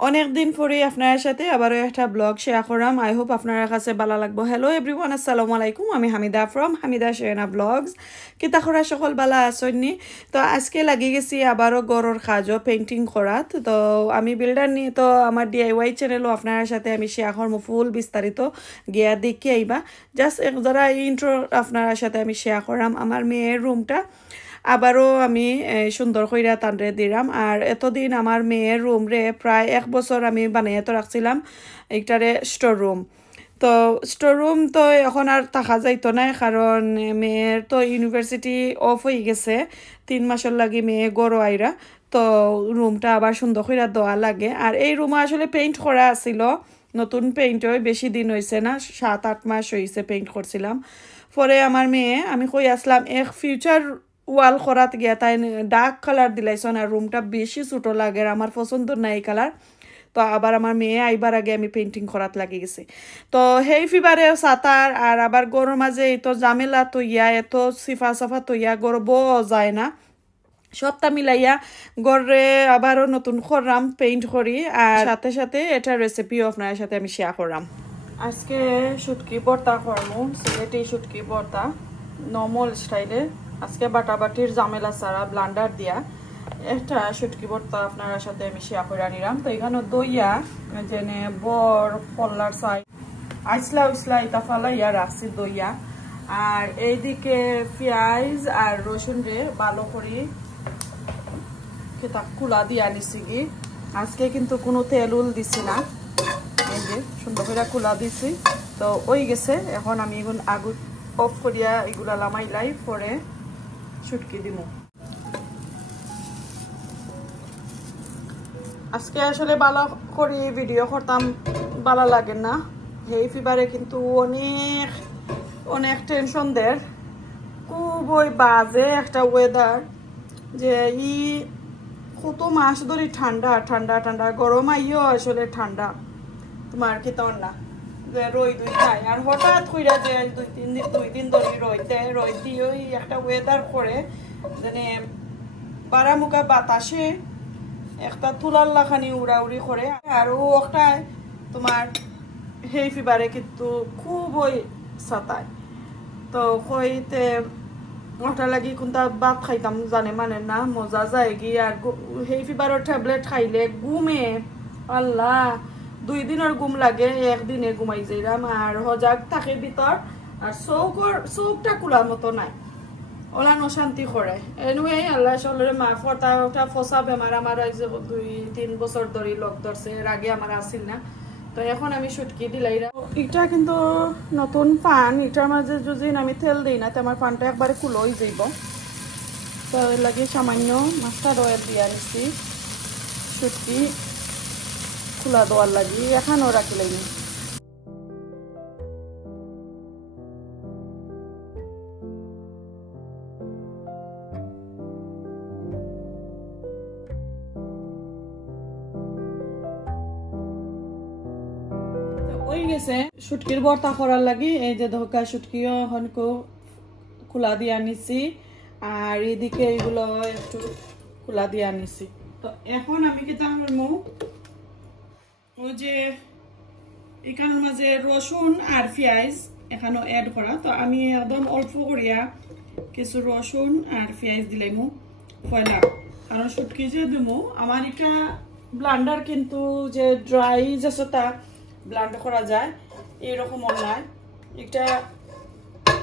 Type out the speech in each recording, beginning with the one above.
অনেক দিন পরে আপনার সাথে আবারও একটা ব্লগ শেয়ার করলাম। আই হোপ আপনার কাছে ভালো লাগবে। হ্যালো এভরিওয়ান, আসসালামু আলাইকুম। আমি হামিদা ফ্রম হামিদা শেনা ব্লগস। কিতা করা সকল বালা আসেননি? তো আজকে লাগি গেছি আবারও গড়ের কাজও পেইন্টিং করাত। তো আমি বিল্ডার নিয়ে তো আমার ডিআইওয়াই চ্যানেলও আপনার সাথে আমি শেয়ার করবো ফুল বিস্তারিত গিয়া দেখি আইবা। জাস্ট এক যারা ইন্ট্রো আপনার সাথে আমি শেয়ার করলাম। আমার মেয়ের রুমটা আবারও আমি সুন্দর কইরা তানরে দিলাম। আর এতদিন আমার মেয়ের রুম রে প্রায় 1 বছর আমি বানাইয়া তো রাখছিলাম একটারে স্টোর রুম। তো স্টোর রুম তো এখন আর থাকা যাইতো না, কারণ মেয়ের তো ইউনিভার্সিটি অফ হয়ে গেছে 3 মাসের লাগি মেয়ে গড়ো আইরা। তো রুমটা আবার সুন্দর কইরা দেওয়া লাগে। আর এই রুমে আসলে পেইন্ট করা আছিল, নতুন পেইন্ট হয়, বেশি দিন হয়েছে না, 7-8 মাস হয়েছে পেইন্ট করছিলাম। পরে আমার মেয়ে আমি কই আসলাম এক ফিউচার ওয়াল করাত গিয়া তাই ডার্ক কালার দিলাইছন আর রুমটা বেশি ছোটো লাগে, আমার পছন্দ নাই এই কালার। তো আবার আমার মেয়ে আইবার আগে আমি পেইন্টিং করাত লাগি গেছি। তো সেই ফিবারে সাতার আর আবার গরুর মাঝে এত জামেলা তৈয়া এত সিফা সাফা তৈয়া গরব যায় না, সবটা মিলাইয়া গড়ে আবারও নতুন করলাম পেইন্ট করি। আর সাথে সাথে এটা রেসিপিও আপনার সাথে আমি শেয়ার করলাম। আজকে শুটকি ভর্তা করবো, সিলেটি শুটকি ভর্তা নর্মাল স্টাইলে। আজকে বাটাবাটির জামেলা ছাড়া ব্লান্ডার দিয়া একটা শুটকি ভর্তা আপনার সাথে আমি শেয়ার করে নিলাম। তো এখানে দইয়া যেনে বর পল্লার সাই আইসলা উসলা ইতা ফালাইয়া রাখছি দইয়া। আর এইদিকে পেঁয়াজ আর রসুন রে ভালো করে কুলা দিয়া নিছি কি। আজকে কিন্তু কোনো তেল উল দিছি না, এই যে সুন্দর করে কুলা দিছি। তো ওই গেছে, এখন আমি এখন আগু অফ করিয়া এগুলা লামাইলাই পরে শুটকি দিব। আজকে আসলে ভালো করে ভিডিও করতাম ভালো লাগে না, এই ফিবারে কিন্তু অনেক অনেক টেনশন দের। খুবই বাজে একটা ওয়েদার, যে কত মাস ধরে ঠান্ডা ঠান্ডা ঠান্ডা, গরম আইও আসলে ঠান্ডা তোমার কি তখন না যে রই দুই খাই। আর হঠাৎ কইরা যে 2 দিন ধরে রই দিয়ে ওই একটা ওয়েদার করে মানে বারামুখা বাতাসে একটা তুলার লাখানি উড়াউড়ি করে। আর ও একটা তোমার সেই ফিবারে কিন্তু খুবই সাতায়। তো কইতে ওটা লাগি কোনটা ভাত খাইতাম জানে মানে না, মজা যায় কি। আর সেই ফিবারের ট্যাবলেট খাইলে ঘুমে আল্লাহ 2 দিনের ঘুম লাগে, একদিনে ঘুমাই যাইলাম। আর হজাক থাকে ভিতর, আর চৌকটা কুলার মতো নাই, ওলা অশান্তি করে। এনুয়ে আল্লাহ চলরে মাফ করতা। ওটা ফসা বেমার আমার 2-3 বছর ধরে লগ ধরছে, এর আগে আমার আসিল না। তো এখন আমি শুটকি দিলাই। এটা কিন্তু নতুন পান, এটার মাঝে যদি আমি তেল দিই না তো আমার পানটা একবারে কুলোই যাইব। তো এর লাগে সামান্য মাস্টার্ড অয়েল দিয়ে আনিছি শুটকি খোলা দেওয়ার লাগি, এখানেও রাখিলাই নি। ওই গেছে শুটকির ভর্তা করার লাগি। এই যে ধোকা শুটকিও হনকো খোলা দিয়ে আনিছি, আর এদিকে এগুলো একটু খোলা দিয়ে আনিছি। তো এখন আমি কি তাহলে ওই যে এখানের মাঝে রসুন আর পেঁয়াজ এখানে অ্যাড করা। তো আমি একদম অল্প করিয়া কিছু রসুন আর পেঁয়াজ দিলাম পয়লা, কারণ শুটকি যে দিমু আমার এটা ব্লান্ডার কিন্তু যে ড্রাই যেসব তা ব্লান্ড করা যায় এইরকম নয়, এটা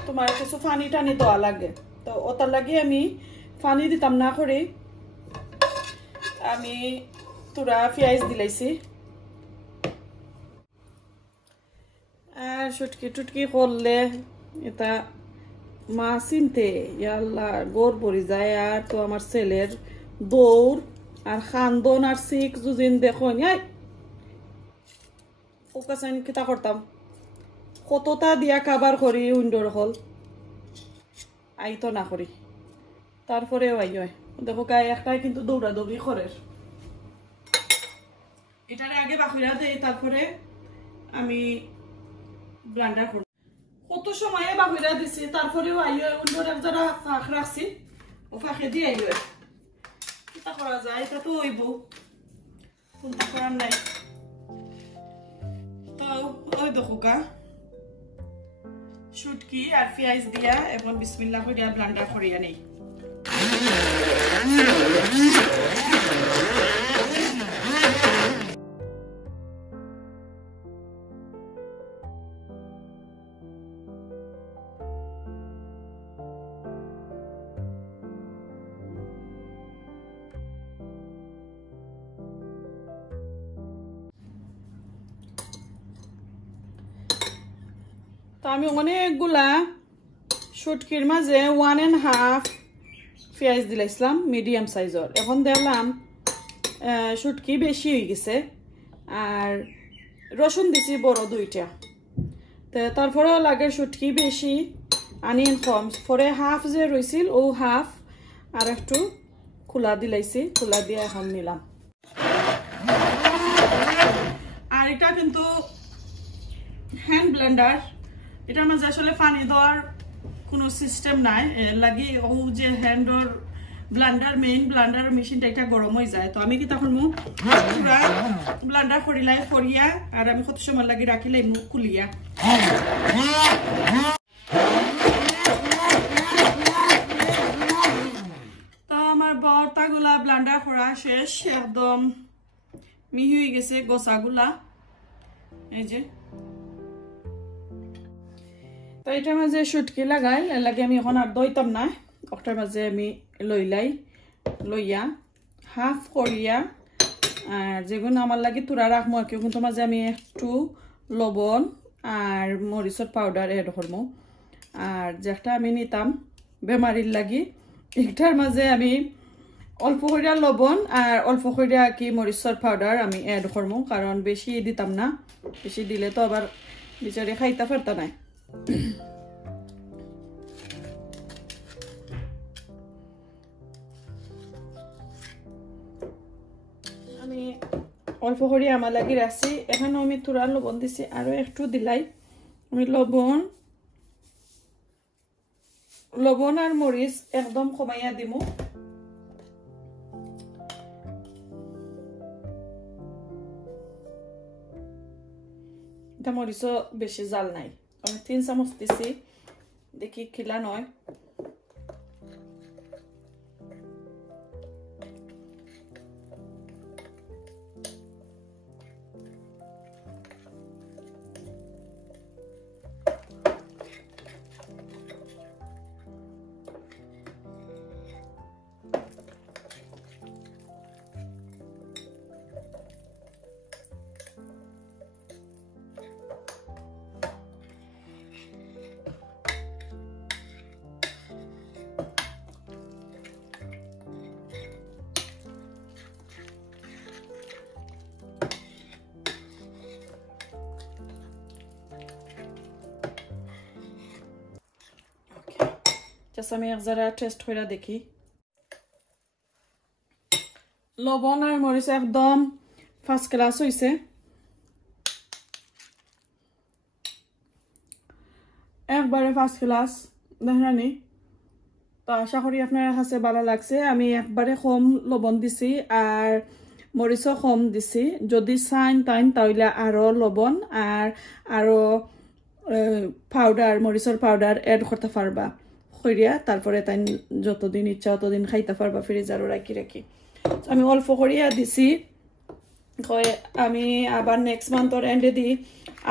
তোমার কিছু পানি টানি দেওয়া লাগে। তো ওটার লাগে আমি পানি দিতাম না করে আমি তোরা পেঁয়াজ দিলাইছি। আর শুটকি টুটকি করলে এটা মা চিনতে আল্লাহ গোর পড়ি যায়। আর তো আমার ছেলের দৌড় আর খান্দন আর শিখ যুদিন দেখো ওকাসাইন কিতা করতাম কতটা দিয়া কাবার করি উইন্ডোর হল আইতো না করি, তারপরেও আই হয় দেখো গায়ে একটাই কিন্তু দৌড়াদৌড়ি করে। এটারে আগে বাকিরা দেই, তারপরে আমি ব্লান্ডার করি। কত সময় বাকিরা দিছি, তারপরেও আই হয় উইন্ডোর এক যারা ফাঁক রাখছি ও ফাঁকে দিয়ে আই হয়। কিতা করা যায়, এটা তো হইব। কোনটা করার নাই তো ওই দেখো কা শুটকি আর পেঁয়াজ দিয়া এখন বিসমিল্লাহ কইরা ব্লেন্ডার করিয়া নেই তো আমি অনেকগুলা শুটকির মাঝে 1.5 পেঁয়াজ দিলাইছিলাম মিডিয়াম সাইজর এখন দেখলাম শুটকি বেশি হয়ে গেছে আর রসুন দিছি বড় 2টা তো তারপরেও লাগে শুটকি বেশি আনিয়ন কম পরে হাফ যে রইছিল ও হাফ আর একটু খোলা দিলাইছি খোলা দিয়ে এখন নিলাম আর এটা কিন্তু হ্যান্ড ব্লেন্ডার এটার মাঝে আসলে পানি দেওয়ার কোনো সিস্টেম নাই লাগি ও যে হ্যান্ডর ব্লেন্ডার মেইন ব্লেন্ডার মেশিনটা এটা গরম হয়ে যায় তো আমি কি তখন মুখ পুরা ব্লেন্ডার করিলাই করিয়া আর আমি কত সময় লাগি রাখিলাই মুখ খুলিয়া তো আমার বর্তাগুলা ব্লেন্ডার করা শেষ একদম মিহি হয়ে গেছে গোসাগুলা এই যে তো এটার মাঝে শুটকি লাগাই লাগে আমি এখন আর দইতাম না ওটার মাঝে আমি লইয়া হাফ করিয়া আর যেগুলো আমার লাগে তুরা রাখবো আর কি কিন্তু মাঝে আমি একটু লবণ আর মরিচের পাউডার এড করবো আর যেটা আমি নিতাম বেমারির লাগি একটার মাঝে আমি অল্প করিয়া লবণ আর অল্প করিয়া কি মরিচের পাউডার আমি এড করবো কারণ বেশি দিতাম না বেশি দিলে তো আবার বিচারে খাইতে পারতা নাই আমি অল্প করে আমার লাগি রাখছি এখানে আমি তুরা লবণ দিছি আরো একটু দিলাই আমি লবণ আর মরিচ একদম কমাইয়া দিমু এটা মরিচও বেশি জাল নাই আমি 3 চামচ দিছি দেখি খিলা নয় আমি একজারা টেস্ট করে দেখি লবণ আর মরিচ একদম ফার্স্ট ক্লাস হইছে একবারে ফার্স্ট ক্লাস দেখরানি তো আশা করি আপনার কাছে ভালো লাগছে আমি একবারে কম লবণ দিছি আর মরিচও কম দিছি যদি চাইন তাহলে আরো লবণ আর আরো পাউডার মরিচের পাউডার এড করতে পারবা করিয়া তারপরে তাই যতদিন ইচ্ছা ততদিন খাইতে পারবা ফ্রিজারও রাখি রাখি আমি অল্প করিয়া দিছি আমি আবার নেক্সট মান্থর এন্ডে দি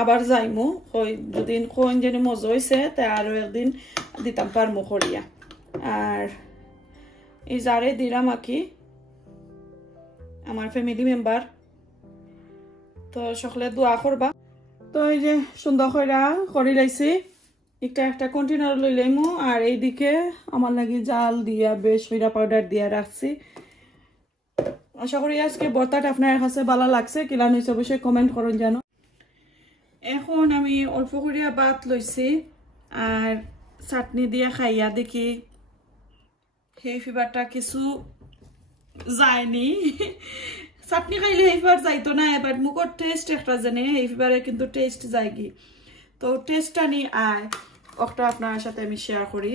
আবার যাইমু যদি কোন জানি মজা হয়েছে তাই আরো একদিন দিতাম পারমু করিয়া আর এই যারে দিলাম আকি আমার ফ্যামিলি মেম্বার তো সকলে দোয়া করবা তো এই যে সুন্দর করে লাইছি একটা কন্টেনার লই লাইমু আর এইদিকে আমার লাগি জাল দিয়া বেশ হইরা পাউডার দিয়া রাখছি আশা করি আজকে ভর্তাটা আপনার কাছে ভালো লাগছে কিলান হইছে অবশ্যই কমেন্ট করুন জানো এখন আমি অল্প করিয়া ভাত লইছি আর চাটনি দিয়া খাইয়া দেখি সেই ফিভারটা কিছু যায়নি চাটনি খাইলে এই ফিভার যাইতো না এবার মুখর টেস্ট একটা জানে এই ফিভারে কিন্তু টেস্ট যায় কি তো টেস্টটা নি আয় ওটা আপনার সাথে আমি শেয়ার করি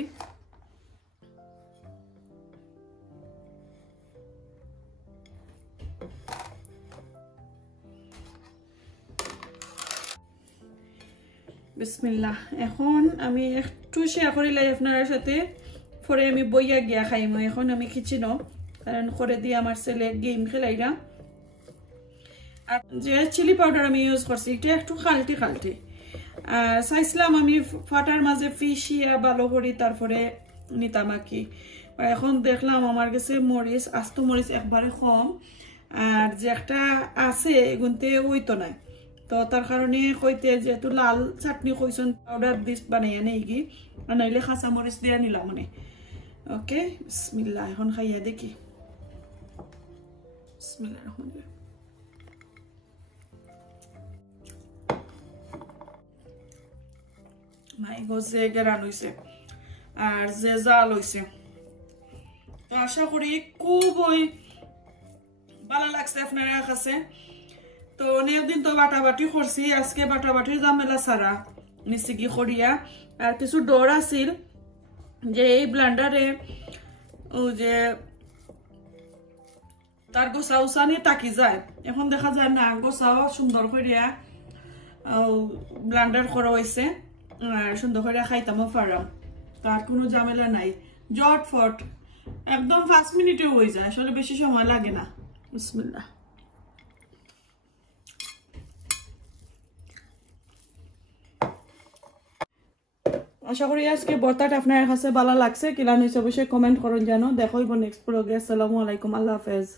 বিসমিল্লাহ। এখন আমি একটু শেয়ার করিলাই আপনার সাথে, পরে আমি বইয়া গিয়া খাইমো। এখন আমি খিচিনো, কারণ করে দিয়ে আমার ছেলে গেম খেলাইরা। আর যে চিলি পাউডার আমি ইউজ করছি এটা একটু খালটি খালটি, আর চাইছিলাম আমি ফাটার মাঝে ফিশিয়া ভালো করি তারপরে নিতাম আর কি। এখন দেখলাম আমার কাছে মরিচ, আস্ত মরিচ একবারে কম, আর যে একটা আছে এগুনতে ওই তো নাই। তো তার কারণে কইতে যেহেতু লাল চাটনি কইছেন পাউডার দিস বানাইয়া নেই কি, নাইলে কাঁচা মরিচ দিয়ে নিলাম মানে। ওকে বিসমিল্লাহ, এখন খাইয়া দেখি। বিসমিল্লাহ রহমান রহিম। মাই গো যে গেরান হইছে আর যে জাল হইছে, তো আশা করি খুবই ভালো লাগছে আপনার কাছে। তো অনেকদিন তো বাটাবাটি করছি, আজকে বাটাবাটির ঝামেলা ছাড়া নিচে কি করিয়া। আর কিছু ডর আছিল যে এই ব্লেন্ডারে ও যে তার গোসা উসানি তাকি যায়, এখন দেখা যায় না, গোসাও সুন্দর করিয়া ব্লেন্ডার করা হয়েছে আর সুন্দর করিয়া খাইতামও পারাম। তার কোনো ঝামেলা নাই, জটফট একদম 5 মিনিটে হয়ে যায়, আসলে বেশি সময় লাগে না। বিসমিল্লাহ। আশা করি আজকে বর্তাটা আপনার কাছে ভালো লাগছে, কিলান হয়েছে অবশ্যই কমেন্ট করুন জানো। দেখো নেক্সট ব্লগে। আসসালামু আলাইকুম, আল্লাহ হাফেজ।